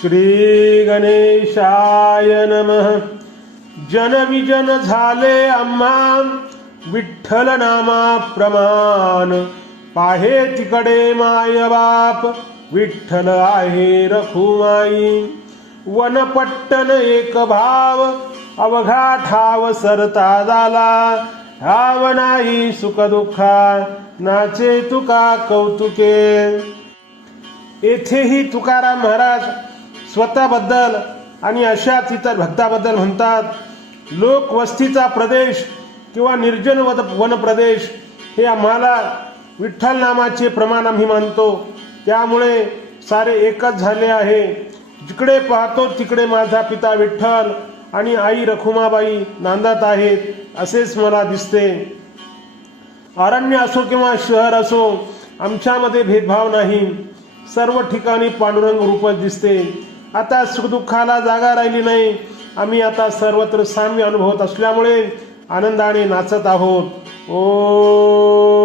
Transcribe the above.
श्री गणेशाय नमः. जनविजन झाले आम्हा विठ्ठल नामा प्रमाण. पाहे तिकडे माय बाप विठ्ठल आहे रखुमाई. वनपट्टन एक भाव अवघा ठाव सरता झाला. ठाव नाही सुख दुःखा नाचे तुका कौतुके. येथेही तुकाराम महाराज स्वतःबद्दल आणि अशाच इतर भक्ताबद्दल म्हणतात, लोकवस्तीचा प्रदेश किंवा निर्जन वन प्रदेश हे आम्हाला विठ्ठल नामाचे प्रमाण आम्ही मानतो. त्यामुळे सारे एकच झाले आहे. जिकडे पाहतो तिकडे माझा पिता विठ्ठल आणि आई रखुमाबाई नांदत आहेत असेच मला दिसते. अरण्य असो किंवा शहर असो, आमच्यामध्ये भेदभाव नाही. सर्व ठिकाणी पांडुरंग रूपच दिसते. आता सुखदुःखाला जागा राहिली नाही. आम्ही आता सर्वत्र साम्य अनुभवत असल्यामुळे आनंदाने नाचत आहोत. ओ